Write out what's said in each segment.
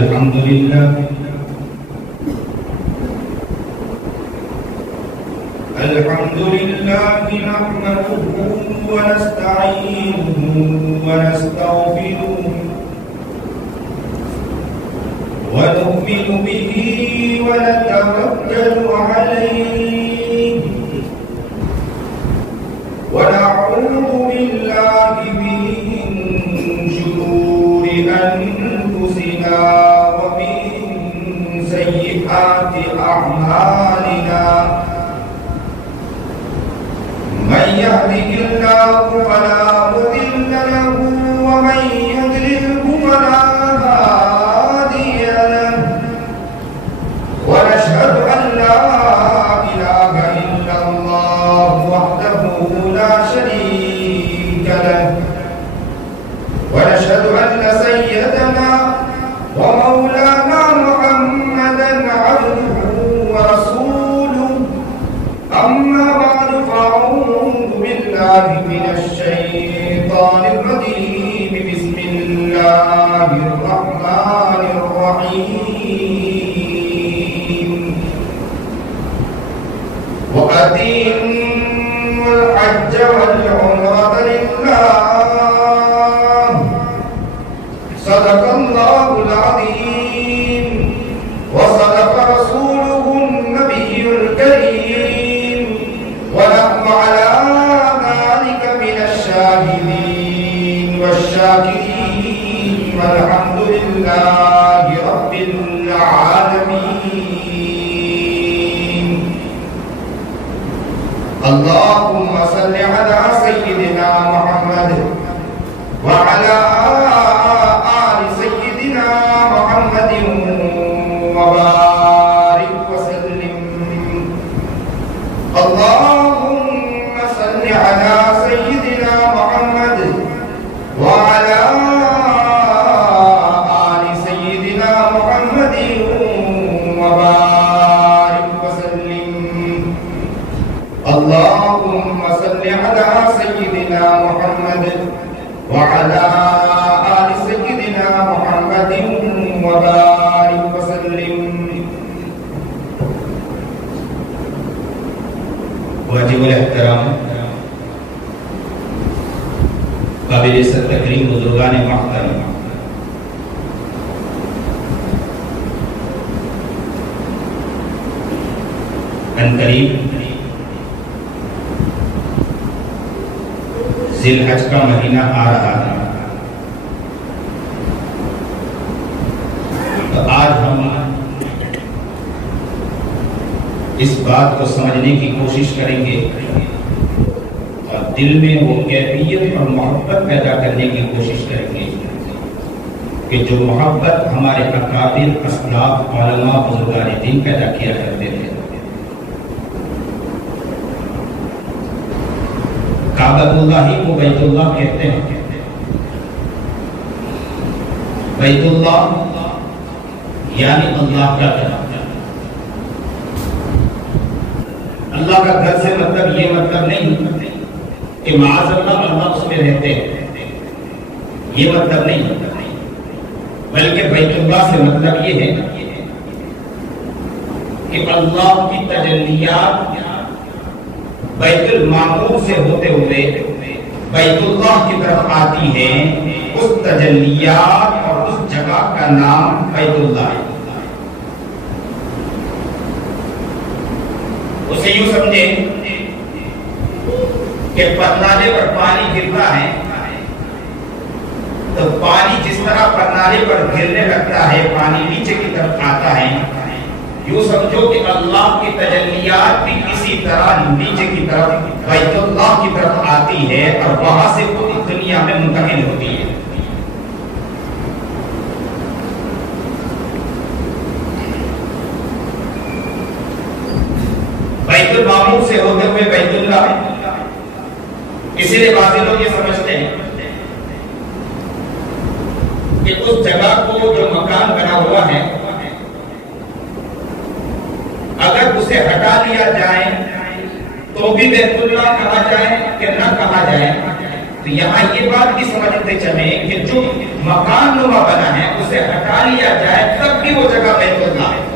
الحمد لله نحمده ونستعينه ونستغفره ونؤمن به ونتوكل عليه ونعوذ بالله من شرور أنفسنا ومن سيئات أعمالنا من يهده الله فلا مضل له ومن يضلله فلا هادي له ونشهد أن لا إله إلا الله وحده لا شريك له ونشهد أن سيدنا ومولانا محمدا عبده ورسوله أما بعد فأعوذ بالله من الشيطان الرجيم بسم الله الرحمن الرحيم وأتموا الحج والعمرة لله صدق الله العظيم وصدق رسوله النبي الكريم ونحن على ذلك من الشاهدين والشاكرين والحمد لله رب العالمين. اللهم صل على سيدنا محمد وعلى آل سيدنا محمد وبارك وسلم. اللهم صل على سيدنا محمد وعلى آل سيدنا محمد وبارك وسلم. اللهم صل على سيدنا محمد وعلى آل سيدنا محمد وبارك وسلم. واجب الاحترام قابل تکریم بزرگان محترم، عنقریب ذی الحج کا مہینہ آ رہا ہے، تو آج ہم اس بات کو سمجھنے کی کوشش کریں گے اور دل میں وہ کیفیت اور محبت پیدا کرنے کی کوشش کریں گے کہ جو محبت ہمارے اکابر اسلاف علماء بزرگان دین پیدا کیا کرتے تھے. کعبۃ اللہ ہی کو بیت اللہ کہتے ہیں. بیت اللہ یعنی اللہ کا گھر. اللہ کا گھر سے مطلب یہ مطلب نہیں کہ معاذ اللہ اللہ اس میں رہتے ہیں، یہ مطلب نہیں، بلکہ بیت اللہ سے مطلب یہ ہے کہ اللہ کی تجلیات بیت المعمور سے ہوتے ہوئے بیت اللہ کی طرف آتی ہیں. اس تجلیات اور اس جگہ کا نام بیت اللہ ہے. اسے یوں سمجھیں کہ پرنالے پر پانی گرتا ہے تو پانی جس طرح پرنالے پر گرنے لگتا ہے پانی نیچے کی طرف آتا ہے، یوں سمجھو کہ اللہ کی تجلیات بھی اسی طرح نیچے کی طرف بیت اللہ کی طرف آتی ہے اور وہاں سے پوری دنیا میں منتقل ہوتی ہے. بیت المعمور سے ہوتے ہوئے بیت اللہ، اسی لیے بعض لوگ یہ سمجھتے ہیں کہ اس جگہ کو جو مکان بنا ہوا ہے اگر اسے ہٹا لیا جائے تو بھی بیت اللہ کہا جائے کہ نہ کہا جائے. تو یہاں یہ بات بھی سمجھتے چلیں کہ جو مکان نما بنا ہے اسے ہٹا لیا جائے تب بھی وہ جگہ بیت اللہ ہے.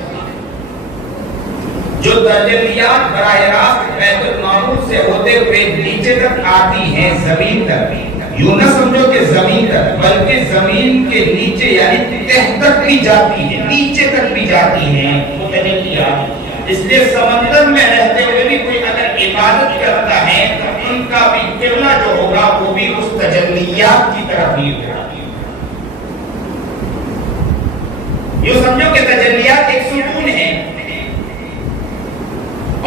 جو تجلیات براہ راست بیت المعمور سے ہوتے ہوئے نیچے تک آتی ہیں زمین تک، یوں نہ سمجھو کہ زمین تک، بلکہ زمین کے نیچے یعنی تہ تک بھی جاتی ہے، نیچے تک بھی جاتی ہیں وہ تجلیات. اس لیے سمندر میں رہتے ہوئے بھی کوئی اگر عبادت کرتا ہے تو ان کا بھی قبلہ جو ہوگا وہ بھی اس تجلیات کی طرف ہی ہوگا. یوں سمجھو کہ تجلیات ایک ستون ہے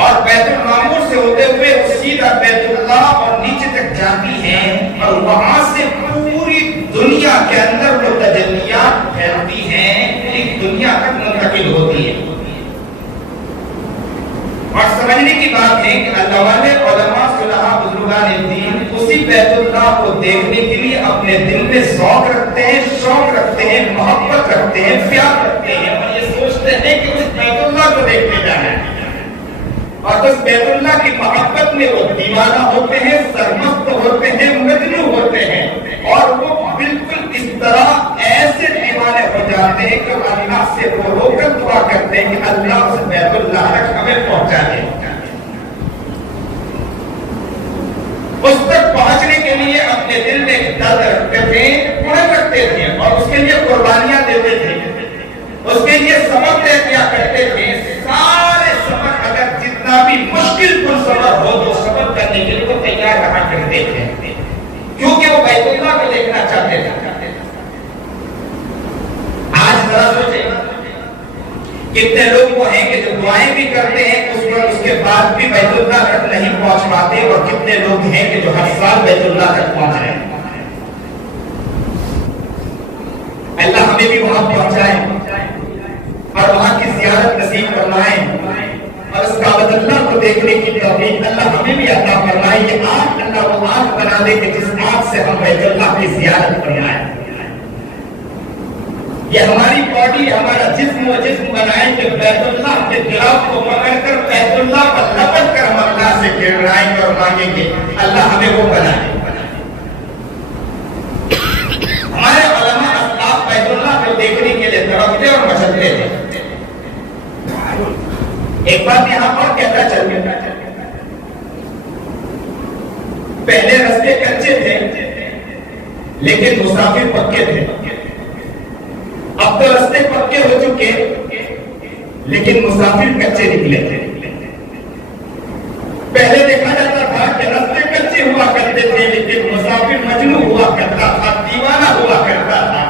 اور بیت المعمور سے ہوتے ہوئے وہ سیدھا بیت اللہ اور نیچے تک جاتی ہیں اور وہاں سے پوری دنیا کے اندر وہ تجلیات پھیلتی ہیں، پوری دنیا تک منتقل ہوتی ہے. اور سمجھنے کی بات ہے کہ اللہ والے علماء صلحاء بزرگان دین اسی بیت اللہ کو دیکھنے کے لیے اپنے دل میں ذوق رکھتے ہیں، شوق رکھتے ہیں، محبت رکھتے ہیں، پیار رکھتے ہیں اور یہ سوچتے ہیں کہ اس بیت اللہ کو دیکھنے جانا ہے. اور اس بیت اللہ کی محبت میں وہ دیوانہ ہوتے ہیں، سرمست ہوتے ہیں، مجنون ہوتے ہیں اور وہ بالکل اس طرح ایسے دیوانے ہو جاتے ہیں کہ اللہ سے وہ رو کر دعا کرتے ہیں کہ اللہ اس بیت اللہ تک ہمیں پہنچا دے. اس تک پہنچنے کے لیے اپنے دل میں درد رکھتے تھے، پورے رکھتے تھے اور اس کے لیے قربانیاں دیتے تھے، اس کے لیے سبق طے کیا کرتے تھے. سارے سبق اگر جتنا بھی مشکل کن سفر ہو تو سفر کرنے کے لیے وہ تیار رہا کرتے تھے کیونکہ وہ بیت اللہ کو دیکھنا چاہتے تھے. آج ذرا سوچیں کتنے لوگ وہ ہیں کہ جو دعائیں بھی کرتے ہیں اس کے بعد بھی بیت اللہ تک نہیں پہنچ پاتے اور کتنے لوگ ہیں کہ جو ہر سال بیت اللہ تک پہنچ رہے ہیں. اللہ ہمیں بھی وہاں پہنچائے اور وہاں کی زیارت نصیب فرمائے اور اس کعبۃ اللہ کو دیکھنے کی توفیق اللہ ہمیں بھی عطا فرمائے. یہ آنکھ اللہ وہ آنکھ بنا دے کہ جس آنکھ سے ہم بیت اللہ کی زیارت فرمائیں. یہ ہماری باڈی ہمارا جسم و جسم بنائے کہ بیت اللہ کے گلاف کو پکڑ کر بیت اللہ پر لپٹ کر ہم اللہ سے گڑائیں گے اور مانگیں گے. اللہ ہمیں وہ بنائے. ہمارے علماء اسلاف بیت اللہ کو دیکھنے کے لیے تڑپتے اور مچلتے تھے. ایک بات یہاں پر کہتا چل گیا، پہلے رستے کچے تھے لیکن مسافر پکے تھے. اب تو رستے پکے ہو چکے لیکن مسافر کچے نکلے تھے. پہلے دیکھا جاتا تھا کہ رستے کچے ہوا کرتے تھے لیکن مسافر مجنون ہوا کرتا تھا، دیوانہ ہوا کرتا تھا.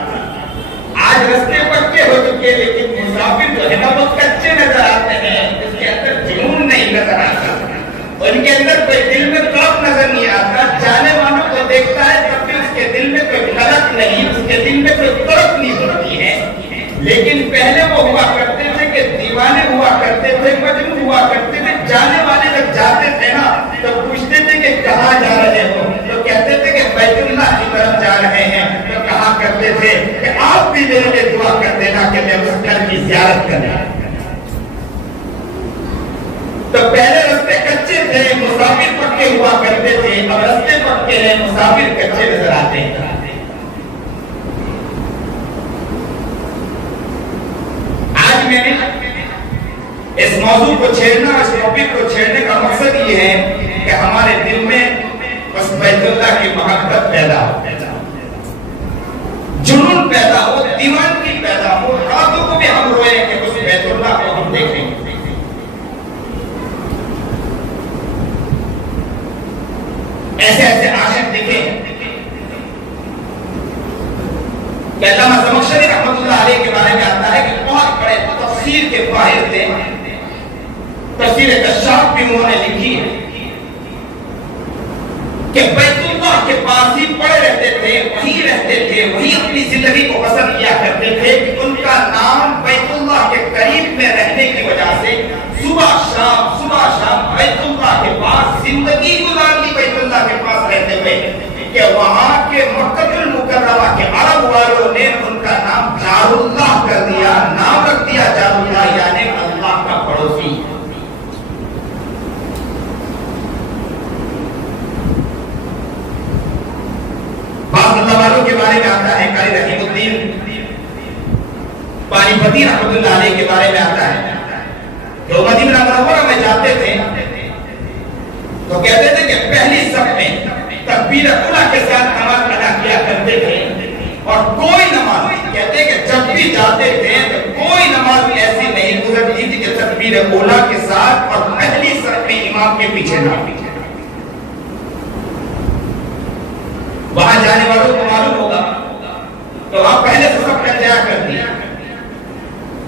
آج رستے پکے ہو چکے لیکن مسافر جو ہے نا وہ کچے نظر آتے ہیں، اس کے اندر جنون نہیں نظر آتا، ان کے اندر کوئی دل میں طرف نظر نہیں آتا. جانے والوں کو دیکھتا ہے تب بھی اس کے دل میں کوئی غلط نہیں، اس کے دل میں کوئی طرف نہیں ہوتی ہے. لیکن پہلے وہ ہوا کرتے تھے کہ دیوانے ہوا کرتے تھے، مجنون ہوا کرتے تھے. جانے والے جب جاتے تھے نا تو پوچھتے تھے کہ کہاں جا رہے ہو، تو کہتے تھے کہ بیت اللہ کی طرف جا رہے ہیں. تو کہا کرتے تھے کہ آپ بھی میرے لیے دعا کر دینا کہ میں اس گھر کی زیارت کرنا. تو پہلے رستے کچے تھے، مسافر پکے ہوا کرتے تھے. اب رستے پکے ہیں، مسافر کچے نظر آتے ہیں. آج میں نے اس موضوع کو چھیڑنا، اس ٹاپک کو چھیڑنے کا مقصد یہ ہے کہ ہمارے دل میں اس بیت اللہ کی محبت پیدا ہو، جنون پیدا ہو، دیوانگی پیدا ہو. راتوں کو بھی ہم روئے کہ اس بیت اللہ کو ہم دیکھیں. ایسے ایسے عاشق دکھے کہ علامہ زمخشری رحمۃ اللہ علیہ کے بارے میں آتا ہے کہ بہت بڑے تفسیر کے ماہر تھے. تفسیر کشاف بھی انہوں نے لکھی ہے کہ بیت اللہ کے پاس ہی پڑے رہتے تھے، وہیں رہتے تھے، وہیں اپنی زندگی کو بسر کیا کرتے تھے. کہ ان کا نام بیت اللہ کے قریب میں رہنے کی وجہ سے صبح شام بیت اللہ کے پاس زندگی گزارنی، بیت اللہ کے پاس رہتے ہوئے کہ وہاں کے مکہ المکرمہ کے عرب والوں نے ان کا نام جار اللہ کر دیا، نام رکھ دیا جار اللہ، یعنی اللہ کا پڑوسی. فتح رحمۃ اللہ علیہ کے بارے میں آتا ہے کہ وہ مدینہ منورہ میں جاتے تھے تو کہتے تھے کہ پہلی صف میں تکبیر اولیٰ کے ساتھ نماز ادا کیا کرتے تھے، اور کوئی نماز کہتے کہ جب بھی جاتے تھے تو کوئی نماز ایسی نہیں گزرتی تھی کہ تکبیر اولیٰ کے ساتھ اور پہلی صف میں امام کے پیچھے نہ ہو۔ وہاں جانے والوں کو معلوم ہوگا تو وہاں پہلے سے سب کر جایا کرتی،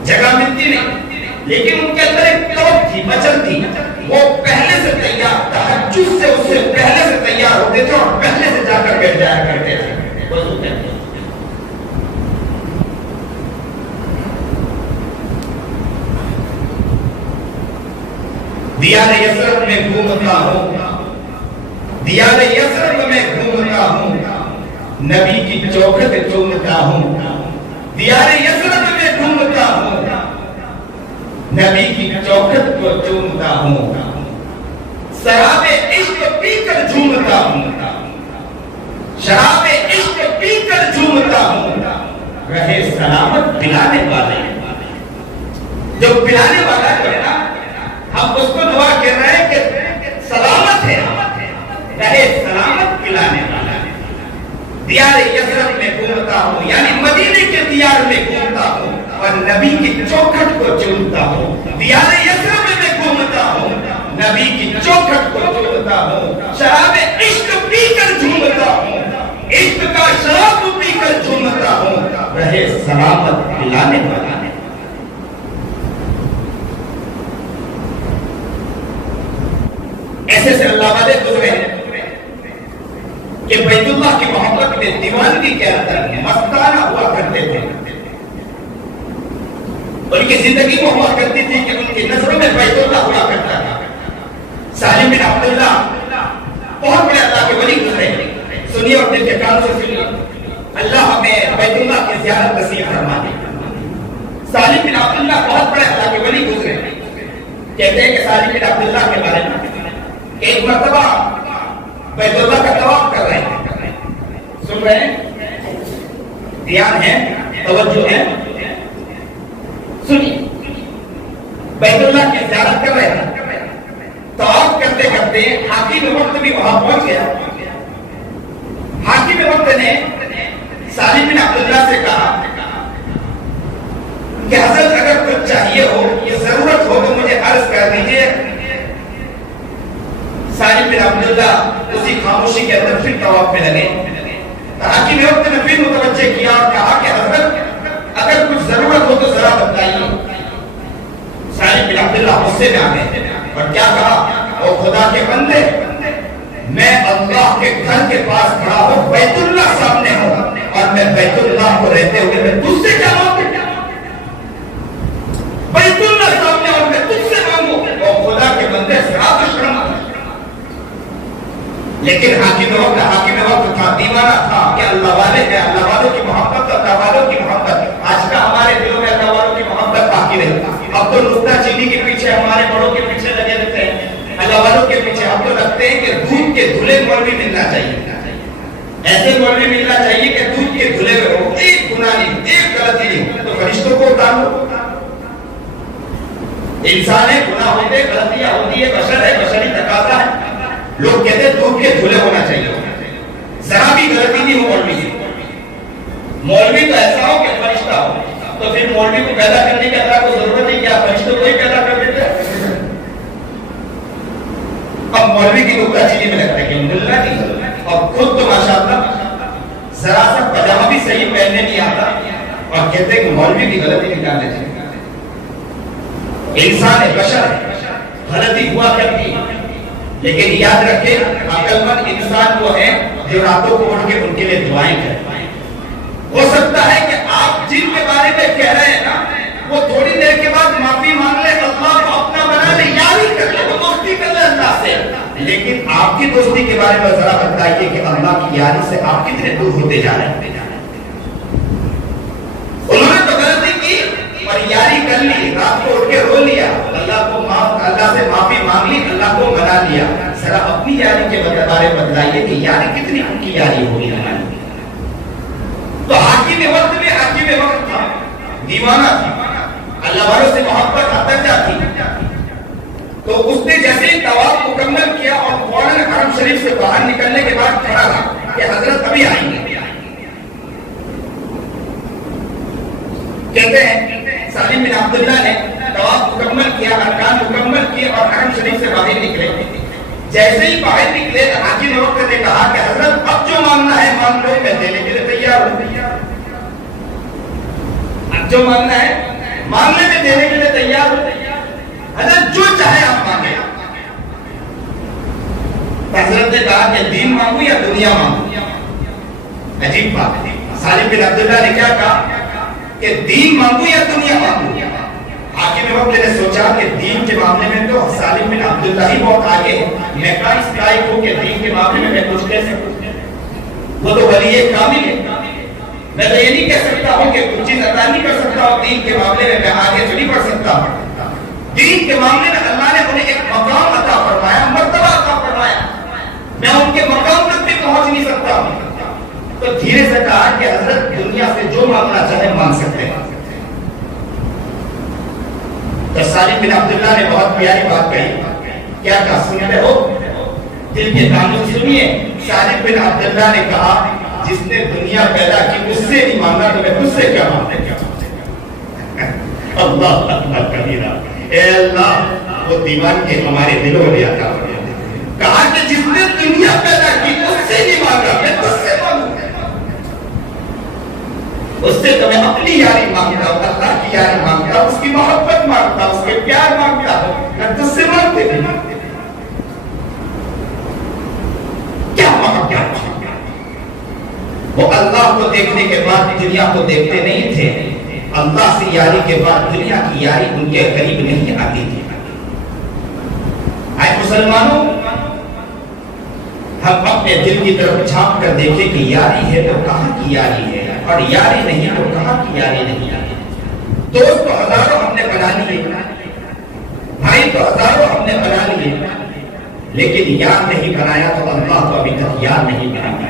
جگہ ملتی نہیں، لیکن ان کے اندر ایک توق تھی، مچل تھی، وہ پہلے سے تیار، تہجد سے اس سے پہلے سے تیار ہوتے تھے اور پہلے سے جا کر بیٹھ جایا کرتے تھے۔ دیار یثرب میں گھومتا ہوں، دیار یثرب میں گھومتا ہوں، نبی کی چوکھٹ چومتا ہوں، دیار یثرب میں گھومتا ہوں، نبی کی چوکھٹ کو چومتا ہوں، شراب عشق پی کر جھومتا ہوں، شراب عشق پی کر جھومتا ہوں، رہے سلامت پلانے والے، جو پلانے والا ہے نا ہم اس کو دعا کر رہے ہیں کہ سلامت ہے، رہے سلامت پلانے والا۔ دیار یثرب میں گھومتا ہوں یعنی مدینے کے دیار میں گھومتا ہوں اور نبی کی چوکھٹ کو چومتا ہوں، دیار یثرب میں گھومتا ہوں، نبی کی چوکھٹ کو چومتا ہوں، شراب عشق پی کر جھومتا ہوں، عشق کا شراب پی کر جھومتا ہوں، رہے سلامت پلانے والا۔ ایسے سے اللہ والے گزرے کہ بیت اللہ کی محبت میں دیوانگی کے اندر مستانہ ہوا کرتے تھے، ان کی زندگی میں ہوا کرتی تھی کہ ان کی نظروں میں بیت اللہ ہوا کرتا تھا۔ سالم بن عبداللہ بہت بڑے اللہ کے ولی گزرے، سنیے اور دل کے کان سے سنیے، اللہ ہمیں بیت اللہ کی زیارت نصیب فرما دے۔ سالم بن عبداللہ بہت بڑے اللہ کے ولی گزرے، کہتے ہیں کہ سالم بن عبداللہ کے بارے میں ایک مرتبہ بیت اللہ کا طواف کر رہے ہیں، سن رہے ہیں، دھیان ہے، توجہ ہے، سنیے، بیت اللہ کی زیارت کر رہے ہیں، طواف کرتے کرتے حاکم وقت بھی وہاں پہنچ گیا۔ حاکم وقت نے سالم بن عبداللہ سے کہا کہ حضرت اگر کچھ چاہیے ہو، یہ ضرورت ہو تو مجھے عرض کر دیجئے۔ سالم بن عبداللہ اسی خاموشی کے اندر پھر طواف میں لگے، حاکم وقت نے پھر متوجہ کیا اور کہا کہ حضرت اگر کچھ ضرورت ہو تو ذرا بتائیے۔ سالم بن عبداللہ غصے میں آ گئے اور کیا کہا، او خدا کے بندے، میں اللہ کے گھر کے پاس کھڑا ہوں، بیت اللہ سامنے ہوں، اور میں بیت اللہ کو رہتے ہوئے میں تجھ سے کیا مانگوں؟ بیت اللہ سامنے اور میں تجھ سے مانگوں؟ او خدا کے بندے، ذرا تو شرم آ۔ لیکن حاکم وقت تھا، دیوانہ تھا کہ اللہ والے ہیں، اللہ والوں کی محبت، اللہ والوں کی محبت۔ آج کا ہمارے دلوں میں اللہ والوں کی محبت باقی رہی، اب تو نکتہ چینی کے پیچھے ہمارے بڑوں کے پیچھے لگے رہتے ہیں، اللہ والوں کے پیچھے ہم تو لگتے ہیں کہ دودھ کے دھلے مولوی ملنا چاہیے، ایسے مولوی ملنا چاہیے کہ دودھ کے دھلے ہوئے ہو، ایک گناہ نہیں، ایک غلطی نہیں تو فرشتوں کو اتار دو۔ انسان ہے، گناہ ہوتے، غلطیاں ہوتی ہے، بشر ہے، بشری تقاضا ہے، لوگ کہتے ہیں دودھ کے دھلے ہونا چاہیے، ذرا بھی غلطی نہیں ہو مولوی سے۔ مولوی تو ایسا ہو کہ فرشتہ ہو، تو پھر مولوی کو پیدا کرنے کی اللہ کو ضرورت ہے کیا؟ فرشتوں کو ہی پیدا کر دیتے ہیں۔ اب مولوی کی نکتہ چینی میں لگتا ہے کہ ملنا نہیں، اور خود تو ماشاءاللہ ذرا سا پجامہ بھی صحیح پہننے نہیں آتا، اور کہتے ہیں کہ مولوی کی غلطی نکال دیتے ہیں۔ انسان ہے، بشر ہے، غلطی ہوا کرتی، لیکن یاد رکھیں عقل مند انسان وہ ہے جو راتوں کو اٹھ کے ان کے لیے دعائیں کرتا ہے۔ ہو سکتا ہے کہ آپ جن کے بارے میں کہہ رہے ہیں نا وہ تھوڑی دیر کے بعد معافی مانگ لے، اللہ کو اپنا بنا لے، یاری کر لے، وہ دوستی کر لے اللہ سے، لیکن آپ کی دوستی کے بارے میں ذرا بتائیے کہ اللہ کی یاری سے آپ کتنے دور ہوتے جا رہے ہیں۔ انہوں نے تو غلطی کی اور یاری کر لی، رات کو اٹھ کے رو لیا، اللہ سے معافی مانگ لی، اللہ کو منا لیا، ذرا اپنی یاری کے بارے میں بتائیے کہ یاری کتنی ان کی یاری ہوگی ہماری۔ تو حاکم وقت میں حاکم وقت تھا، دیوانہ تھا، اللہ والوں سے محبت حد تک جاتی. تو اس نے جیسے ہی طواف مکمل کیا اور فوراً حرم شریف سے باہر نکلنے کے بعد کھڑا رہا کہ حضرت ابھی آئیں گے. کہتے ہیں سالم بن عبداللہ نے طواف مکمل کیا، ارکان مکمل کیے اور حرم شریف سے باہر نکلے. جیسے ہی باہر نکلے حاجی نوکر نے کہا کہ حضرت اب جو مانگنا ہے مانگ لو، میں دینے کے لیے تیار ہوں. اب جو مانگنا ہے مانگنے میں دینے کے لیے تیار ہوں. حضرت جو چاہے آپ مانگے. حضرت نے کہا کہ دین مانگو یا دنیا مانگو. عجیب بات. سالم بن عبداللہ نے کیا کہا کہ دین مانگو یا دنیا مانگو. حاکم وقت نے سوچا کہ دین کے معاملے میں تو سالم بن عبداللہ ہی بہت آگے ہے، میں کہاں اس لائق ہوں کہ دین کے معاملے میں کچھ کہہ سکوں. وہ تو ولی کامل ہے، میں تو یہ نہیں کہہ سکتا ہوں کہ کچھ چیز عطا نہیں کر سکتا ہوں. دین کے معاملے میں میں آگے تو نہیں بڑھ سکتا ہوں. دین کے معاملے میں اللہ نے انہیں ایک مقام عطا فرمایا، مرتبہ عطا فرمایا، میں ان کے مقام تک بھی پہنچ نہیں سکتا ہوں. تو دھیرے سے کہا کہ حضرت دنیا سے جو مانگنا چاہے مانگ سکتے ہیں. تو سالم بن عبداللہ نے بہت پیاری بات کہی. کیا کہا سن رہے ہو؟ دل کے کانوں سنیے. سالم بن عبداللہ نے کہا جس نے دنیا پیدا کی اس سے نہیں مانگا تو میں اس سے کیا مانگا. اللہ اکبر کبیرہ. اے اللہ وہ دیوان کے ہمارے دلوں میں عطا فرما. کہا کہ جس نے دنیا پیدا کی اس سے نہیں مانگا میں اس سے مانگوں. اس سے تو میں اپنی یاری مانگتا ہوں، اللہ کی یاری مانگتا ہوں، اس کی محبت مانگتا ہوں، اس کے پیار مانگتا ہوں. میں تجھ سے مانگتے نہیں. کیا مانگا؟ وہ اللہ کو دیکھنے کے بعد دنیا کو دیکھتے نہیں تھے. اللہ سے یاری کے بعد دنیا کی یاری ان کے قریب نہیں آتی تھی. اے مسلمانوں، ہم اپنے دل کی طرف جھانک کر دیکھیں کہ یاری ہے تو کہاں کی یاری ہے اور یاری نہیں تو کہاں کی یاری نہیں. دوست تو ہزاروں ہم نے بنا لیے، بھائی تو ہزاروں ہم نے بنا لیے، لیکن یار نہیں بنایا تو اللہ کو ابھی تک یار نہیں بنایا.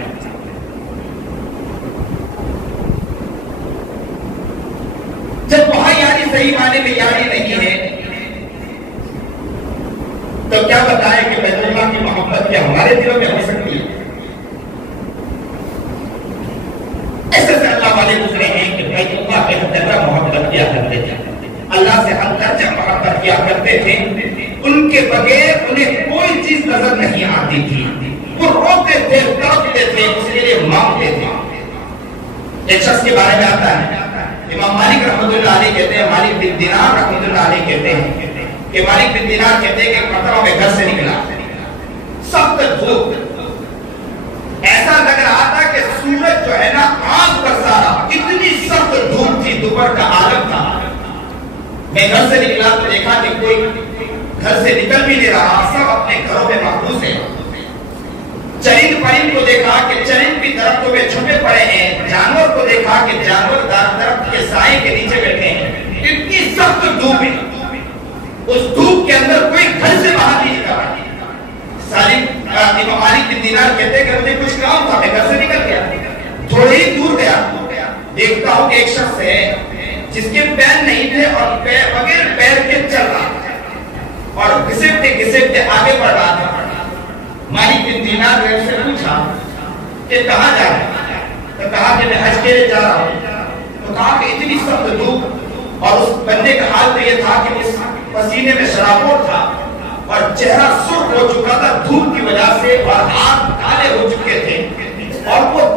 جب وہاں یاری صحیح معنی میں یاری نہیں ہے تو کیا بتائیں کہ بیت اللہ کی محبت کیا ہمارے دلوں میں ہو سکتی ہے؟ ایسے سے اللہ والے گزرے ہیں کہ بیت اللہ کے حد درجہ محبت کیا کرتے تھے، اللہ سے حد درجہ محبت کیا کرتے تھے. ان کے بغیر انہیں کوئی چیز نظر نہیں آتی تھی. وہ روتے تھے، تڑپتے تھے، اس کے لیے مانگتے تھے. ایک شخص کے بارے میں آتا ہے، امام مالک رحمۃ اللہ علیہ کہتے ہیں، مالک بن دینار رحمۃ اللہ علیہ کہتے ہیں کہ مالک بن دینار کہتے ہیں کہ ایک مرتبہ میں گھر سے نکلا، سخت دھوپ، ایسا لگ رہا تھا کہ سورج جو ہے نا آگ برسا رہا، اتنی سخت دھوپ تھی، دوپہر کا عالم تھا. میں گھر سے نکلا تو دیکھا کہ کوئی گھر سے نکل بھی نہیں رہا، سب اپنے گھروں میں محفوظ ہیں. چرند پرند کو دیکھا کہ چرند بھی درختوں میں چھپے پڑے ہیں، جانور کو دیکھا کہ جانور درخت کے سائے کے نیچے بیٹھے ہیں. اتنی سخت دھوپ ہے، اس دھوپ کے اندر کوئی گھر سے باہر نہیں نکلا. سالم امام مالک بن دینار کہتے ہیں کہ مجھے کچھ کام تھا، میں گھر سے نکل گیا، تھوڑے ہی دور گیا، دیکھتا ہوں کہ ایک شخص ہے جس کے پیر نہیں تھے اور بغیر پیر کے چل رہا تھا اور گھسٹتے گھسٹتے آگے بڑھ رہا تھا. مالک بن دینار نے سے پوچھا کہ کہاں جا رہا ہے؟ تو کہا کہ میں حج کے لیے جا رہا ہوں. تو کہا کہ اتنی سخت دھوپ، اور اس بندے کا حال تو یہ تھا کہ اس پسینے میں شرابور تھا اور چہرہ سرخ ہو چکا تھا دھوپ کی وجہ سے اور ہاتھ کالے ہو چکے تھے اور وہ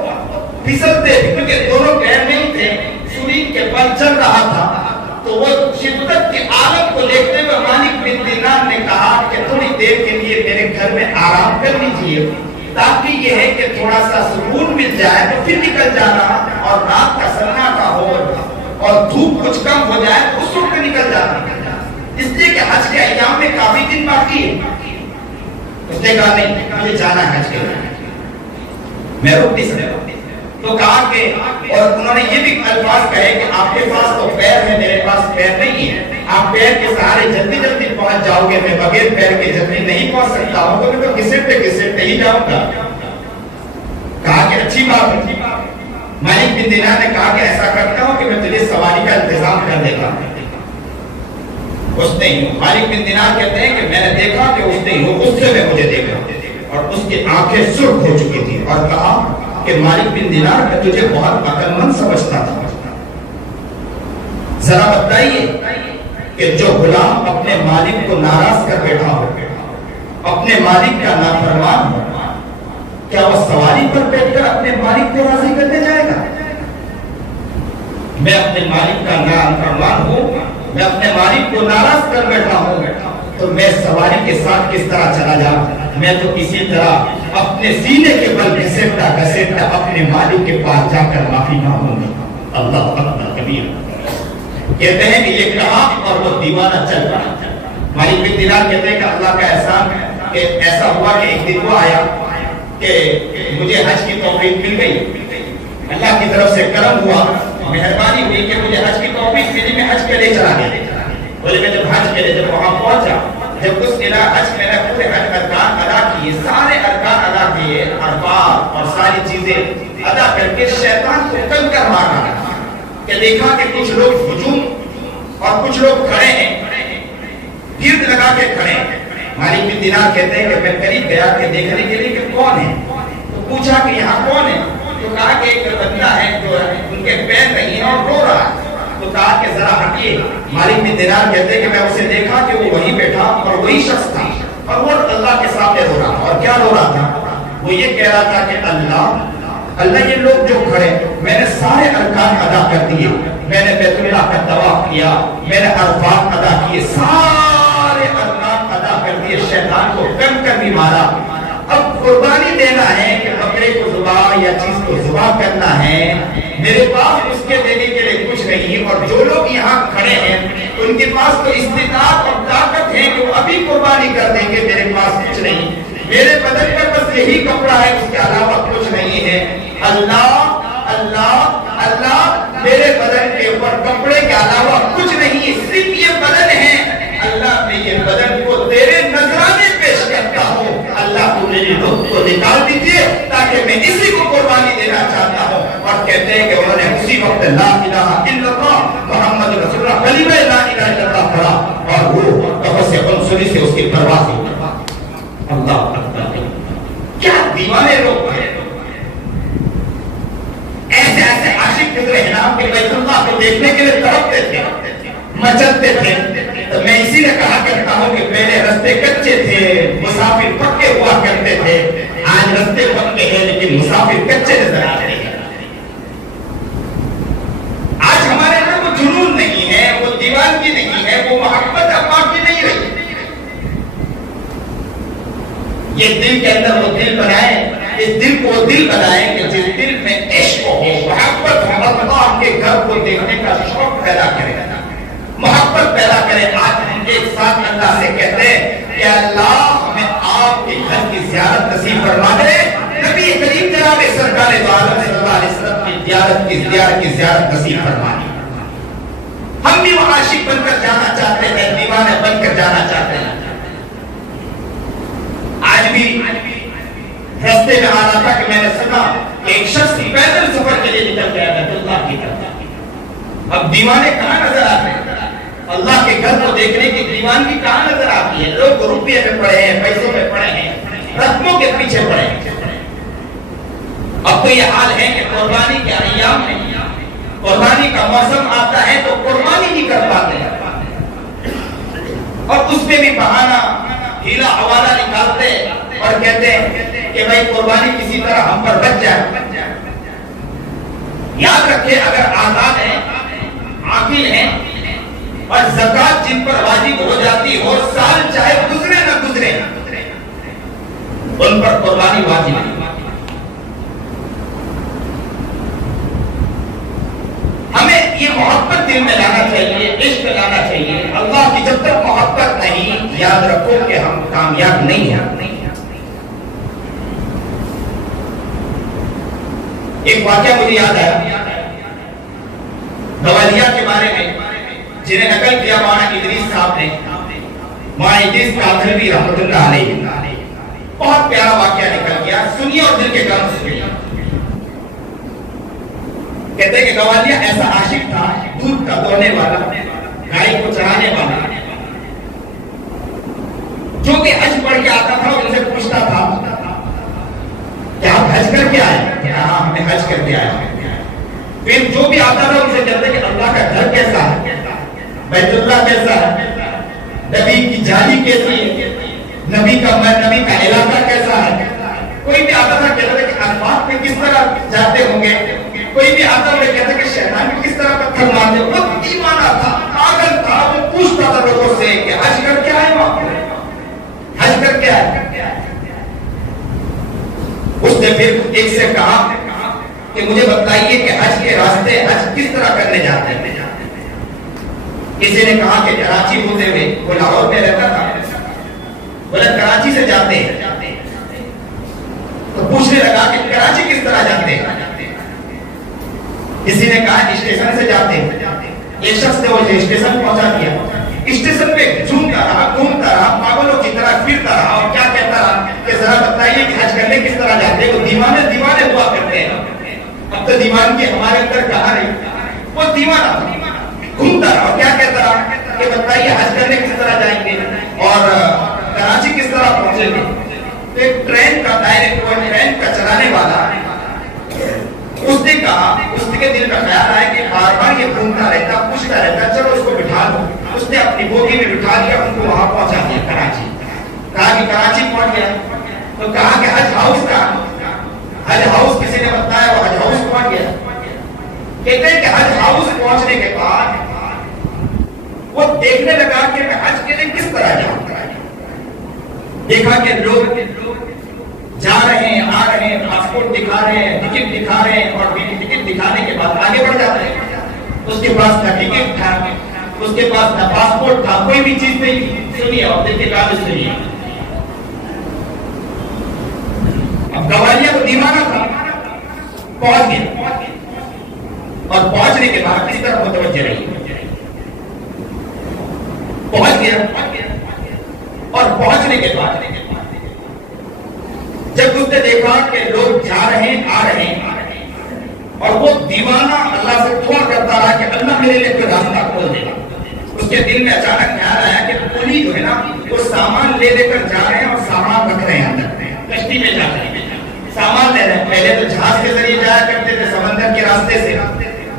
پھسلتے کیونکہ دونوں پیر نہیں تھے، سورج کے بل چل رہا تھا. تو وہ شدت کے عالم کو دیکھتے ہوئے مالک بن دینار نے کہا کہ تھوڑی دیر کے لیے میرے گھر میں آرام کر لیجیے تاکہ یہ ہے کہ تھوڑا سا سکون مل جائے تو پھر نکل جانا اور رات کا سناٹا ہو اور دھوپ کچھ کم ہو جائے تو اس وقت نکل جانا، اس لیے کہ حج کے ایام میں کافی دن باقی ہے. اس نے کہا نہیں مجھے جانا ہے حج کے لیے، میں رک نہیں سکتا. تو کہا کہ اور انہوں نے یہ بھی الفاظ کہے کہ آپ کے پاس تو پیر ہے، میرے پاس پیر نہیں ہے، آپ پیر کے سہارے جلدی جلدی پہنچ جاؤ گے، میں بغیر پیر کے جلدی نہیں پہنچ سکتا ہوں تو میں تو گھسٹتے گھسٹتے ہی جاؤں گا. کہا کہ اچھی بات ہے. مالک بن دینار نے کہا کہ ایسا کرتا ہوں کہ میں تجھے سواری کا انتظام کر دیتا ہوں. اس نے مالک بن دینار کہتے ہیں کہ میں نے دیکھا کہ اس نے غصے میں مجھے دیکھا اور اس کی آنکھیں سرخ ہو چکی تھی اور کہا کہ مالک بن دینار کہ تجھے بہت عقل مند سمجھتا تھا، ذرا بتائیے کہ جو غلام اپنے مالک کو ناراض کر بیٹھا ہو، اپنے مالک کا نافرمان ہو، کیا وہ سواری پر بیٹھ کر اپنے مالک کو راضی کرنے جائے گا؟ میں اپنے مالک کا نافرمان ہوں، میں اپنے مالک کو ناراض کر بیٹھا ہوں، تو میں سواری کے ساتھ کس طرح چلا جاؤں؟ میں تو اسی طرح اپنے سینے کے بل گھسیٹتا گھسیٹتا اپنے مالک کے پاس جا کر معافی مانگوں گا۔ اللہ اکبر کبیر۔ کہتے ہیں کہ یہ کہا اور وہ دیوانہ چل پڑا۔ مالک بن دینار کہتے ہیں کہ اللہ کا احسان کہ ایسا ہوا کہ ایک دن وہ آیا کہ مجھے حج کی توفیق مل گئی، اللہ کی طرف سے کرم ہوا، مہربانی ہوئی کہ مجھے حج کی توفیق ملی، میں حج کے لیے چلا گیا۔ بولے میں جب حج کے لیے جب وہاں پہنچا، جب اس حج میں نے پورے حج ارکان ادا کیے، سارے ارکان ادا کیے، عرفات اور ساری چیزیں ادا کر کے شیطان کو کنکر مارا کہ دیکھا کہ کچھ لوگ ہجوم اور کچھ لوگ کھڑے ہیں، گرد لگا کے کھڑے ہیں۔ مالک بن دینار کہتے ہیں کہ میں قریب گیا کہ دیکھنے کے لیے کہ کون ہے، تو پوچھا کہ یہاں کون ہے، تو کہا کہ ایک بندہ ہے جو ان کے پیر نہیں ہے اور رو رہا ہے، تو کہا کہ ذرا ہٹیے۔ مالک بن دینار کہتے ہیں کہ میں اسے دیکھا کہ وہ وہیں بیٹھا اور وہی شخص تھا اور وہ اللہ کے سامنے رو رہا، اور کیا رو رہا تھا؟ وہ یہ کہہ رہا تھا کہ اللہ یہ لوگ جو کھڑے، میں نے سارے ارکان ادا کر دیے، میں نے بیت اللہ کا طواف کیا، میں نے عرفات ادا کیے، سارے ارکان ادا کر دیے، شیطان کو کنکر بھی مارا، اب قربانی دینا ہے کہ بکرے کو ذبح یا چیز کو ذبح کرنا ہے، میرے پاس اس کے دینے کے لیے کچھ نہیں، اور جو لوگ یہاں کھڑے ہیں ان کے پاس تو استطاعت اور طاقت ہے کہ وہ ابھی قربانی کر دیں گے، میرے پاس کچھ نہیں، میرے بدن میں بس یہی کپڑا ہے، اس کے علاوہ کچھ نہیں ہے۔ اللہ اللہ اللہ، میرے بدن کے اوپر کپڑے کے علاوہ کچھ نہیں، صرف یہ بدن ہے، اللہ میں یہ بدن کو تیرے نذرانے پیش کرتا ہوں، اللہ تو میری روح کو نکال دیجیے تاکہ میں اسی کو قربانی دینا چاہتا ہوں۔ اور کہتے ہیں کہ انہوں نے اسی وقت لا الہ الا اللہ محمد رسول اللہ کلمہ لا الہ الا اللہ پڑھا اور وہ قبر سے عنصری سے اس کی پرواز ہوئی۔ اللہ اکبر، کیا دیوانے لوگ ہیں، ایسے ایسے عاشق گزرے ہیں نا کہ بیت اللہ کو دیکھنے کے لیے تڑپتے تھے، مچلتے تھے۔ تو میں اسی لیے کہا کرتا ہوں کہ پہلے رستے کچے تھے، مسافر پکے ہوا کرتے تھے، آج رستے پکے ہیں لیکن مسافر کچے نظر آتے ہیں۔ آج ہمارے اندر وہ جنون نہیں ہے، وہ دیوانگی نہیں ہے، وہ محبت اب باقی نہیں رہی۔ یہ دل کے اندر وہ دل بنائے، اس دل کو وہ دل بنائے کہ جس دل میں عشق ہو، محبت ہو، اللہ کے گھر کو دیکھنے کا شوق پیدا کرے، محبت پیدا کرے۔ آج ہم ایک ساتھ اللہ سے کہتے ہیں کہ اللہ ہمیں آپ کے گھر کی زیارت نصیب فرما دے، نبی کریم جناب سرکار دو عالم صلی اللہ علیہ وسلم کی زیارت نصیب فرما دے۔ ہم بھی وہ عاشق بن کر جانا چاہتے ہیں، دیوانے بن کر جانا چاہتے ہیں۔ آج بھی رستے میں آ رہا تھا کہ میں نے سنا ایک شخص پیدل سفر کے لیے نکل گیا بیت اللہ کی طرف۔ اب دیوانے کہاں نظر آتے ہیں؟ اللہ کے گھر کو دیکھنے کی دیوانگی کہاں نظر آتی ہے؟ لوگ روپیے میں پڑے ہیں، پیسوں میں پڑے ہیں، رقموں کے پیچھے پڑے ہیں۔ اب تو یہ حال ہے کہ قربانی کے ایام میں قربانی کا موسم آتا ہے تو قربانی نہیں کر پاتے ہیں، اور اس میں بھی بہانہ ہیلا حوالہ نکالتے اور کہتے ہیں کہ بھائی قربانی کسی طرح ہم پر بچ جائے۔ یاد رکھیں اگر آزاد ہیں، عاقل ہیں اور زکات جن پر واجب ہو جاتی ہو، سال چاہے گزرے نہ گزرے ان پر قربانی واجب ہے۔ ہمیں یہ محبت دل میں لانا چاہیے، عشق لانا چاہیے۔ اللہ کی جب تک محبت نہیں، یاد رکھو کہ ہم کامیاب نہیں ہیں۔ ایک واقعہ مجھے یاد آیا گوالیہ کے بارے میں، جنہیں نقل کیا مولانا ادریس صاحب نے، مولانا ادریس کاکھلوی رحمۃ اللہ علیہ۔ بہت پیارا واقعہ نکل گیا، سنیے اور دل کے کان سنیے۔ کہتے ہیں کہ گوالیہ ایسا عاشق تھا، دودھ کا دوہنے والا، گائے کو چرانے والا، کر کے آیا. پھر جو بھی آتا تھا ان سے کہتے کہ اللہ کا گھر کیسا ہے, بیت اللہ کیسا ہے, نبی کی جالی کیسی ہے, نبی کا علاقہ کیسا ہے. کوئی بھی آتا تھا کہتا تھا کہ اسباط میں کس طرح جاتے ہوں گے, کوئی بھی آتا تھا کہتا کہ شیطان میں کس طرح پتھر مارتے. وہ ایمانہ تھا, پاگل تھا, وہ پوچھتا تھا لوگوں سے کہ حج کر کے آئے وہاں پہ, حج کر کے آئے. اس نے پھر ایک سے کہا کہ مجھے بتائیے کہ حج کے راستے حج کس طرح کرنے جاتے ہیں. کسی نے کہا کہ کراچی ہوتے ہوئے, وہ لاہور میں رہتا تھا, بولے کراچی سے جاتے ہیں. تو پوچھنے لگا کہ کراچی کس طرح جاتے ہیں. کسی نے کہا اسٹیشن سے جاتے ہیں. ایک شخص نے وہ اسٹیشن پہنچا دیا, اسٹیشن پہ جھومتا رہا, گھومتا رہا, پاگلوں کی طرح پھرتا رہا اور کیا کہتا رہا کہ ذرا بتائیے کہ حج کرنے کس طرح جاتے ہیں. وہ دیوانے ہوا کرتے ہیں. اب تو دیوان کی ہمارے اندر کہاں رہی, وہ دیوانہ گھومتا رہا اور کیا کہتا رہا کہ بتائیے حج کرنے کس طرح جائیں گے اور کراچی کس طرح پہنچیں گے. ایک ٹرین کا ٹرین کا چلانے والا اس نے کہا, اس کے دل کا خیال آیا کہ بار بار یہ گھومتا رہتا, پوچھتا رہتا, چلو اس کو بٹھا دو. اس نے اپنی بوگی میں بٹھا دیا, ان کو وہاں پہنچا دیا کراچی. کہا کہ کراچی پہنچ گیا. تو کہا کہ حج ہاؤس کا, حج ہاؤس کسی نے بتایا, وہ حج ہاؤس پہنچ گیا. کہتے ہیں کہ حج ہاؤس پہنچنے کے بعد وہ دیکھنے لگا کہ میں حج کے لیے کس طرح جاؤں. دیکھا کہ لوگ جا رہے ہیں, آ رہے ہیں, پاسپورٹ دکھا رہے ہیں, ٹکٹ دکھا رہے ہیں, اور ٹکٹ دکھانے کے بعد آگے بڑھ جاتے ہیں. اس کے پاس نہ ٹکٹ تھا, اس کے پاس نہ پاسپورٹ تھا, کوئی بھی چیز نہیں. سنیے اور دیکھیے, کاغذ سنیے. اب گوالیہ کو دیوانہ تھا, پہنچ گیا, اور پہنچنے کے بعد کس طرح متوجہ رہی, پہنچ گیا. اور پہنچنے کے بعد جب اس نے دیکھا کہ لوگ جا رہے ہیں, آ رہے ہیں, اور وہ دیوانہ اللہ سے دعا کرتا رہا کہ اللہ میرے لیے کوئی راستہ کھول دے. اس کے دل میں اچانک خیال آیا کہ پولی جو ہے نا, وہ سامان لے کر جا رہے ہیں اور سامان رکھ رہے ہیں اندر, کشتی میں جا رہے ہیں, سامان لے رہے ہیں. پہلے تو جہاز کے ذریعے جایا کرتے تھے, سمندر کے راستے سے.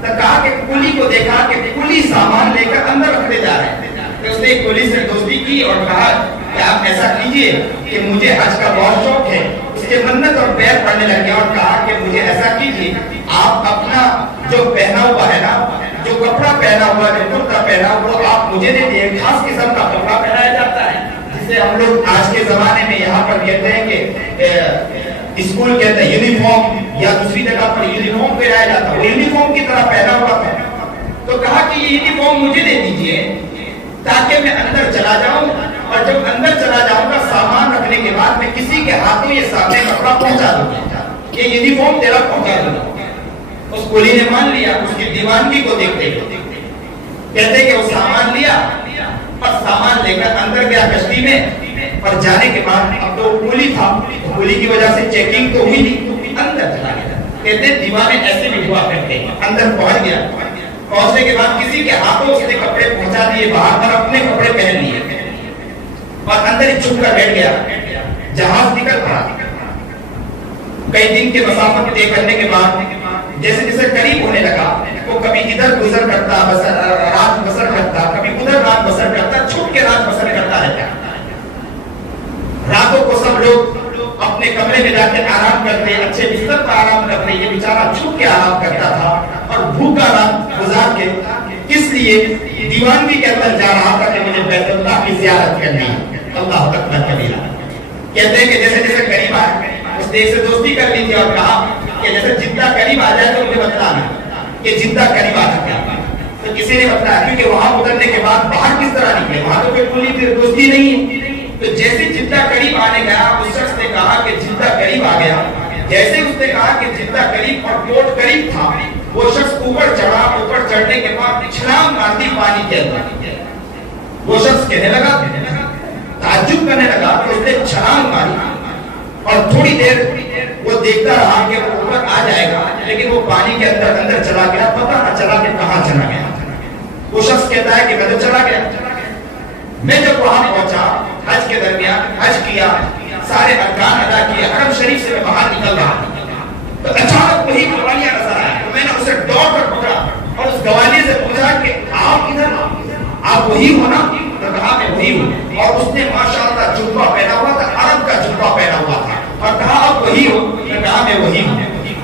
تو کہا کہ پولی کو دیکھا کہ پولی سامان لے کر اندر رکھتے جا رہے ہیں. اس نے پولیس سے دوستی کی اور کہا کہ آپ ایسا کیجئے کہ مجھے حج کا بہت شوق ہے. اس کے منت اور پیر پڑنے لگ گیا اور کہا کہ مجھے ایسا کیجئے, آپ اپنا جو پہنا ہوا ہے نا, جو کپڑا پہنا ہوا, جو کرتا پہنا, وہ آپ مجھے دے دیے. خاص قسم کا کپڑا پہنایا جاتا ہے جسے ہم لوگ آج کے زمانے میں یہاں پر کہتے ہیں کہ اسکول کہتے ہیں یونیفارم, یا دوسری جگہ پر یونیفارم پہنایا جاتا ہے. وہ یونیفارم کی طرح پہنا ہوا تھا. تو کہا کہ یہ یونیفارم مجھے دے دیجئے تاکہ میں اندر چلا جاؤں, اور جب اندر چلا جاؤں گا سامان رکھنے کے بعد میں کسی کے ہاتھوں یہ سامنے کپڑا پہنچا دوں, یہ یونیفارم تیرا پہنچا دوں. اس کولی نے مان لیا. اس کی دیوانگی کو دیکھتے کہتے کہ وہ سامان لیا اور سامان لے کر اندر گیا کشتی میں, اور جانے کے بعد اب تو کولی تھا, کولی کی وجہ سے چیکنگ تو ہوئی نہیں, اندر چلا گیا. کہتے دیوانے ایسے بھی ہوا کرتے, اندر پہنچ گیا. پہنچنے کے بعد کسی کے ہاتھوں اس نے کپڑے پہنچا دیے باہر, اور اپنے کپڑے پہن لیے اور اندر ہی چھپ کر بیٹھ گیا. جہاز نکل پڑا. کئی دن کے مسافت طے کرنے کے بعد جیسے جیسے قریب ہونے لگا, وہ کبھی ادھر گزر کرتا, رات بسر کرتا, کبھی ادھر رات بسر کرتا, چھپ کے رات بسر کرتا رہتا. راتوں کو سب لوگ اپنے کمرے میں جا کے آرام کرتے, اچھے بستر پر آرام کرتے. یہ بیچارہ چھپ کے آرام کرتا تھا اور بھوکا رات گزار کے, کس لیے دیوانگی کے اندر جا رہا تھا کہ مجھے بیت اللہ کی زیارت کرنی ہے. اللہ اکبر کبیرہ. کہتے ہیں کہ جیسے جیسے قریب آئے, اس نے اسے دوستی کر لی تھی اور کہا کہ جیسے جدہ قریب آ جائے تو مجھے بتلانا کہ جدہ قریب آ چکا. تو کسی نے بتایا, کیونکہ وہاں اترنے کے بعد باہر کس طرح نکلے, وہاں تو کوئی پولی دوستی نہیں ہے. تو جیسے جدہ قریب آنے گیا, اس شخص نے کہا کہ جدہ قریب آ گیا. جیسے اس نے کہا کہ جدہ قریب اور پورٹ قریب تھا, وہ شخص اوپر چڑھا. اوپر چڑھنے کے بعد چھلانگ مارتی پانی کے اندر. وہ شخص کہنے لگا, تعجب کرنے لگا کہ اس نے چھلانگ ماری, اور تھوڑی دیر وہ دیکھتا رہا کہ وہ اوپر آ جائے گا, لیکن وہ پانی کے اندر چلا گیا. پتہ نہ چلا کہ کہاں چلا گیا. وہ شخص کہتا ہے کہ میں تو چلا گیا. میں جب وہاں پہنچا, حج کے درمیان حج کیا, سارے ارکان ادا کیے, حرم شریف سے میں باہر نکل رہا تھا. تو اچانک وہی گوالیہ نظر آیا، تو میں نے اسے دوڑ کر پکڑا اور اس گوالیے سے پوچھا کہ آپ ادھر آپ وہی ہو نا؟ تو کہا میں وہی ہوں، اور اس نے ماشاءاللہ جبہ پہنا ہوا تھا، عرب کا جبہ پہنا ہوا تھا، اور کہا آپ وہی ہو؟ تو کہا میں وہی ہوں۔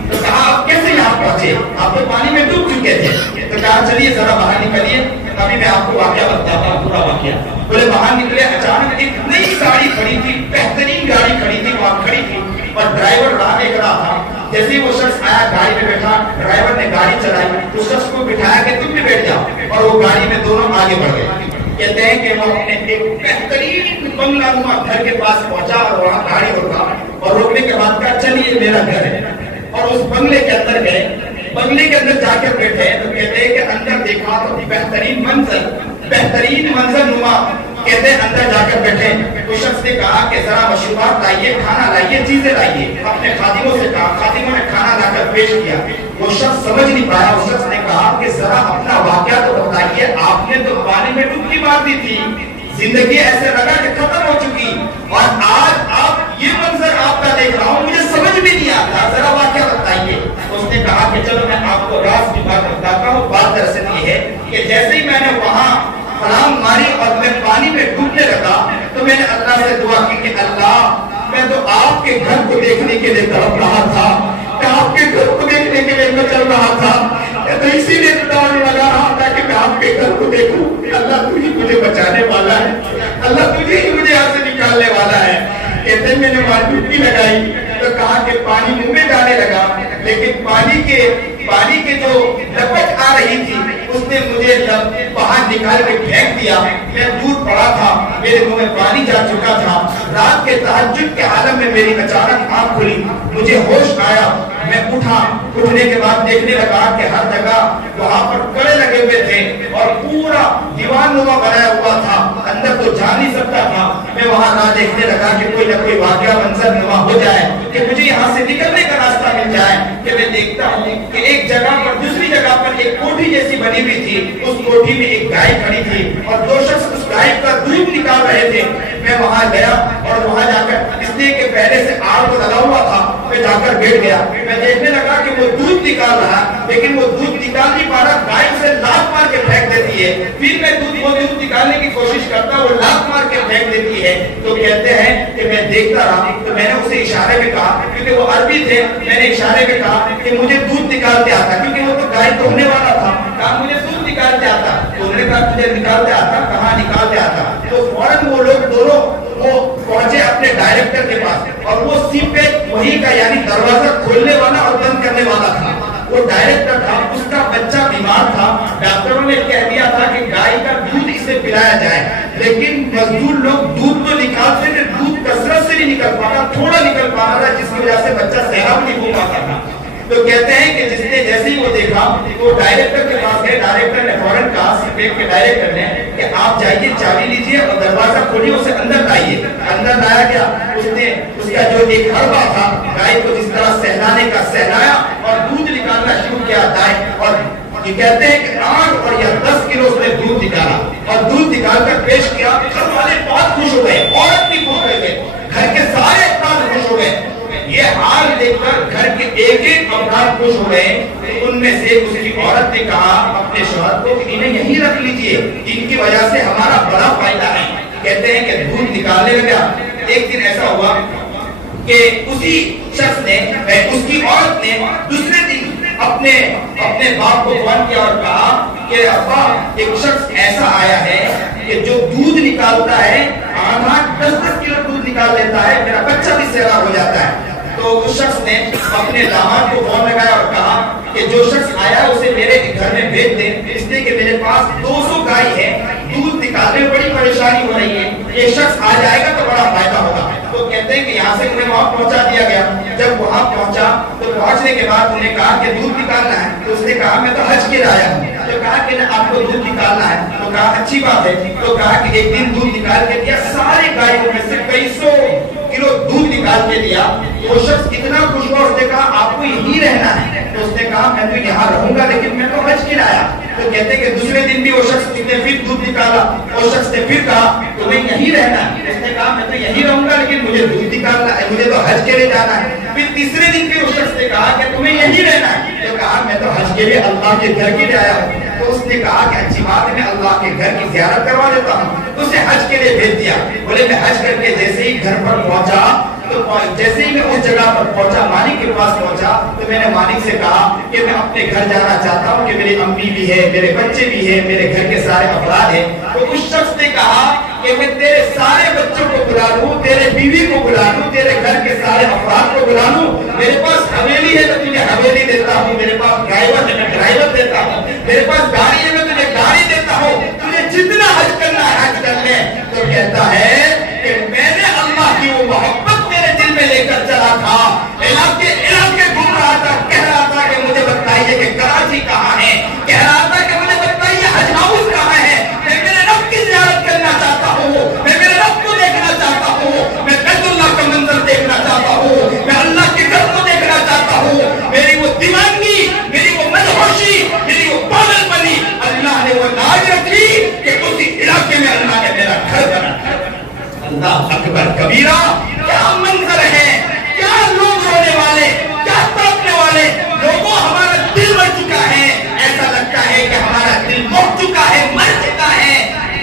تو کہا آپ کیسے یہاں پہنچے؟ آپ تو پانی میں ڈوب چکے تھے۔ تو کہا چلیے ذرا باہر نکلیے، ابھی میں آپ کو واقعہ بتاتا ہوں، پورا واقعہ۔ بولے باہر نکلے، اچانک ایک نئی گاڑی کھڑی تھی، بہترین گاڑی کھڑی تھی، وہاں کھڑی تھی، اور ڈرائیور راہ دیکھ رہا تھا۔ جیسے وہ شخص آیا گاڑی میں بیٹھا، ڈرائیور نے گاڑی چلائی، اس شخص کو بٹھایا کہ تم بھی بیٹھ جاؤ، اور وہ گاڑی میں دونوں آگے بڑھ گئے۔ کہتے ہیں کہ وہ اپنے ایک بہترین بنگلہ نما گھر کے پاس پہنچا، اور وہاں گاڑی روکا، اور روکنے کے بعد کہا چلیے میرا گھر ہے، اور اس بنگلے کے اندر گئے۔ بنگلے کے اندر جا کر بیٹھے تو کہتے ہیں کہ اندر دیکھا تو بہترین منظر نما۔ کہتے ہیں اندر جا کر بیٹھے، اس شخص نے کہا کہ ذرا مشروبات لائیے، کھانا لائیے، چیزیں لائیے۔ اپنے خادموں سے کہا، خادموں نے کھانا لا کر پیش کیا۔ وہ شخص سمجھ نہیں پایا، اس شخص نے کہا کہ ذرا اپنا واقعہ تو بتائیے، آپ نے تو پانی میں ڈبکی مار دی تھی، زندگی ایسے لگا کہ ختم ہو چکی، اور آج آپ یہ منظر آپ کا دیکھ رہا ہوں، مجھے سمجھ بھی نہیں آتا، ذرا واقعہ بتائیے۔ اس نے کہا کہ چلو میں آپ کو راز کی بات بتاتا ہوں۔ بات دراصل یہ ہے کہ جیسے ہی میں نے وہاں پھلانگ ماری اور میں پانی میں ڈوبنے لگا، تو میں نے اللہ سے دعا کی کہ اللہ، میں تو آپ کے گھر کو دیکھنے کے لیے تڑپ رہا تھا، میں آپ کے گھر کو دیکھنے کے لیے میں چل رہا تھا، تو اسی لیے دوڑنے لگا رہا تھا کہ میں آپ کے گھر کو دیکھوں۔ اللہ تجھے مجھے بچانے والا ہے، اللہ تجھے ہی مجھے یہاں سے نکالنے والا ہے۔ کہتے ہیں میں نے وہاں ڈبکی لگائی تو کہا کہ پانی منہ میں جانے لگا، لیکن پانی کے جو لپٹ آ رہی تھی اس نے مجھے باہر نکال کے پھینک دیا۔ میں دور پڑا تھا، میرے منہ میں پانی جا چکا تھا۔ رات کے تہجد کے عالم میں میری اچانک آنکھ کھلی، مجھے ہوش آیا، میں اٹھا۔ اٹھنے کے بعد دیکھنے لگا کہ ہر جگہ وہاں پر کڑے لگے ہوئے تھے اور پورا دیوان نما بنایا ہوا تھا، اندر تو جا نہیں سکتا تھا۔ میں وہاں نہ دیکھنے لگا کہ کوئی نہ کوئی واقعہ منظر نما ہو جائے، کہ مجھے یہاں سے نکلنے کا راستہ مل جائے۔ کہ میں دیکھتا ہوں کہ ایک جگہ پر دوسری جگہ پر ایک کوٹھی جیسی بنی ہوئی تھی، اس کوٹھی میں ایک گائے کھڑی تھی اور دو شخص اس گائے کا دودھ نکال رہے تھے۔ میں وہاں گیا اور وہاں جا کر، اس لیے کہ پہلے سے آگ کو لگا ہوا تھا، میں جا کر بیٹھ گیا۔ میں دیکھنے لگا کہ وہ دودھ نکال رہا، لیکن وہ دودھ نکال نہیں پا رہا، گائے اسے لات مار کے پھینک دیتی ہے۔ پھر میں وہ دودھ نکالنے کی کوشش کرتا، وہ لات مار کے پھینک دیتی ہے۔ تو کہتے ہیں کہ میں دیکھتا رہا، تو میں نے اسے اشارے میں کہا، کیونکہ وہ عربی تھے، میں نے اشارے میں کہا کہ مجھے دودھ نکالتے آتا، کیونکہ وہ تو گائے دھونے والا تھا، کہا مجھے دودھ نکالتے آتا۔ تو انہوں نے کہا تجھے نکالتے آتا؟ کہاں نکالتے آتا۔ تو فوراً وہ لوگ دونوں وہ پہنچے اپنے ڈائریکٹر کے پاس، اور وہ سیپے وہی کا یعنی دروازہ کھولنے والا اور بند کرنے والا تھا، وہ ڈائریکٹر تھا۔ اس کا بچہ بیمار تھا، ڈاکٹروں نے کہہ دیا تھا کہ گائے کا دودھ اسے پلایا جائے، لیکن مزدور لوگ دودھ تو نکالتے تھے، دودھ کثرت سے نہیں نکل پاتا، تھوڑا نکل پا رہا تھا، جس کی وجہ سے بچہ سیراب نہیں ہو پاتا تھا۔ تو کہتے ہیں کہ جس نے جیسے ہی وہ دیکھا تو ڈائریکٹر کے پاس گئے، ڈائریکٹر نے فوراً کہا، سپیٹ کے ڈائریکٹر نے، کہ آپ جائیے چابی لیجیے اور دروازہ کھولیے، اسے اندر لائیے۔ اندر لایا گیا، اس نے اس کا جو ایک حربہ تھا، گائے کو جس طرح سہلانے کا سہلایا اور دودھ نکالنا شروع کیا گائے، اور یہ کہتے ہیں کہ 8 اور یا 10 کلو اس نے دودھ نکالا، اور دودھ نکال کر پیش کیا۔ گھر والے بہت خوش ہو گئے، عورت بھی خوش ہو گئے، گھر کے سارے افراد خوش ہو گئے۔ یہ حال دیکھ کر گھر کے ایک ایک افراد خوش ہو گئے۔ ان میں سے اس کی عورت نے کہا اپنے شوہر کو کہ انہیں یہیں رکھ لیجئے، ان کی وجہ سے ہمارا بڑا فائدہ ہے۔ کہتے ہیں کہ دودھ نکالنے لگا۔ ایک دن ایسا ہوا کہ اسی شخص نے، اس کی عورت نے دوسرے دن اپنے باپ کو فون کیا اور کہا کہ ابا ایک شخص ایسا آیا ہے کہ جو دودھ نکالتا ہے، 8-10 کلو دودھ نکال لیتا ہے، میرا بچہ بھی سیراب ہو جاتا ہے۔ تو اس شخص نے اپنے داماد کو فون لگایا اور کہا کہ جو شخص آیا اسے میرے گھر میں بھیج دیں، اس لیے کہ میرے پاس 200 گائے ہیں، دودھ نکالنے میں بڑی پریشانی ہو رہی ہے، یہ شخص آ جائے گا تو بڑا فائدہ ہوگا۔ تو کہتے ہیں کہ یہاں سے انہیں وہاں پہنچا دیا گیا۔ جب وہاں پہنچا تو پہنچنے کے بعد انہیں کہا کہ دودھ نکالنا ہے، تو اس نے کہا میں تو حج کے لیے آیا ہوں۔ تو کہا کہ آپ کو دودھ نکالنا ہے، تو کہا اچھی بات ہے۔ تو کہا کہ ایک دن دودھ نکال کے دیا، سارے گائےوں میں سے کئی سو کلو دودھ نکال کے دیا۔ وہ شخص اتنا خوش ہوا، اس نے کہا آپ کو یہیں رہنا ہے؟ تو اس نے کہا میں تو یہاں رہوں گا، لیکن میں تو حج کے لیے آیا۔ تو کہتے ہیں کہ دوسرے دن بھی وہ شخص نے پھر دودھ نکالا، وہ شخص نے پھر کہا تمہیں یہی رہنا ہے؟ اس نے کہا میں تو یہی رہوں گا لیکن مجھے دودھ نکالنا ہے، مجھے تو حج کے لیے جانا ہے۔ پھر تیسرے دن بھی اس شخص نے کہا کہ تمہیں یہی رہنا ہے؟ تو کہا میں تو حج کے لیے اللہ کے گھر کے لیے آیا ہوں۔ تو اس نے کہا کہ اچھی بات ہے، میں اللہ کے گھر کی زیارت کروا دیتا ہوں۔ تو اسے حج کے لیے بھیج دیا۔ بولے میں حج کر کے جیسے ہی گھر پر پہنچا تو جیسے ہی میں اس جگہ پر پہنچا، مالک کے پاس پہنچا، تو میں نے مالک سے کہا کہ میں اپنے گھر جانا چاہتا ہوں کہ میری امی بھی ہے، میرے بچے بھی ہیں، میرے گھر کے سارے افراد ہیں۔ تو اس شخص نے کہا کہ میں تیرے سارے بچوں کو بلا لوں، تیرے بیوی کو بلا لوں، تیرے گھر کے سارے افراد کو بلا لوں، میرے پاس حویلی ہے تو تجھے حویلی دیتا ہوں، میرے پاس ڈرائیور ہے میں ڈرائیور دیتا ہوں، میرے پاس گاڑی ہے میں تجھے گاڑی دیتا ہوں، تجھے جتنا حج کرنا ہے حج کر لے۔ تو کہتا ہے کہ میں نے اللہ کی وہ محبت میرے دل میں لے کر چلا تھا، علاقے گھوم رہا تھا، کہہ رہا تھا کہ مجھے بتائیے کہ کراچی کہاں ہے، کہہ رہا تھا کہ مجھے بتائیے حج ہاؤس کہاں ہے، میں میرے رب کی زیارت کرنا چاہتا ہوں، میں میرے رب کو دیکھنا چاہتا ہوں، میں بیت اللہ کا منظر دیکھنا چاہتا ہوں، میں اللہ کے گھر کو دیکھنا چاہتا ہوں۔ میری وہ دیوانگی، میری وہ مدہوشی، میری وہ پاگل پنی اللہ نے وہ لاج رکھی کہ اسی علاقے میں اللہ نے میرا گھر بنا۔ اللہ اکبر کبیرہ، کیا منظر ہے، کیا لوگ رونے والے، کیا تڑپنے والے لوگوں، ہمارا دل مر چکا ہے، ایسا لگتا ہے کہ ہمارا دل مر چکا ہے، مر چکا ہے،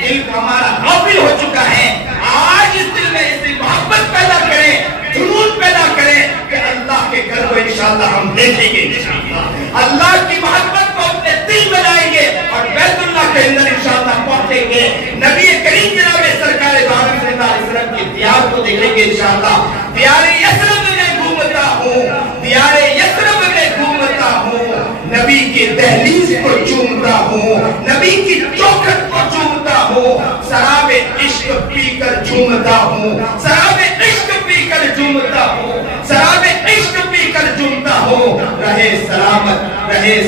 دل ہمارا غافل ہو چکا ہے۔ آج اس دل میں اس محبت پیدا کریں، جنون پیدا کریں کہ اللہ کے گھر کو انشاءاللہ ہم دیکھیں گے، اللہ کی محبت کو اپنے دل میں لائیں گے اور بیت اللہ کے اندر انشاءاللہ پہنچیں گے، نبی کریم جناب سرکار دو عالم صلی اللہ علیہ وسلم کی دیار کو دیکھیں گے انشاءاللہ۔ دیار یثرب میں گھومتا ہوں، دیار یثرب میں گھومتا ہوں، نبی کی دہلیز کو چومتا ہوں، نبی کی چوکھٹ کو چومتا ہوں، شراب عشق پی کر جھومتا ہوں، شراب عشق پی کر جھومتا ہوں، شراب عشق پی کر جھومتا ہوں۔ رہے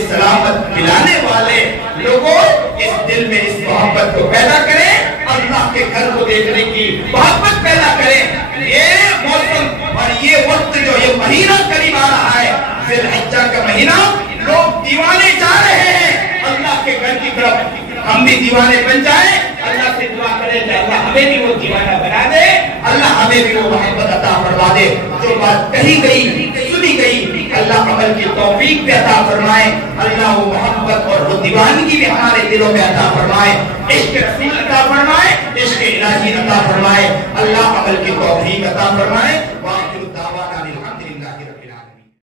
سلامت پلانے والے لوگوں، اس دل میں اس محبت کو پیدا کریں، اللہ کے گھر کو دیکھنے کی محبت پیدا کریں۔ یہ موسم اور یہ وقت جو یہ مہینہ قریب آ رہا ہے، ذی الحجہ کا مہینہ، لوگ دیوانے جا رہے ہیں اللہ کے گھر کی طرف۔ ہم بھی دیوانے بن جائیں، اللہ سے دعا کریں کہ اللہ ہمیں بھی وہ دیوانہ بنا دے، اللہ ہمیں بھی وہ محبت عطا فرما دے۔ جو بات کہی گئی، سنی گئی، اللہ عمل کی توفیق بھی عطا فرمائے، اللہ وہ محبت اور وہ دیوانگی بھی ہمارے دلوں میں عطا فرمائے، عشق رسول عطا فرمائے، عشق الہی عطا فرمائے، اللہ عمل کی توفیق عطا فرمائے۔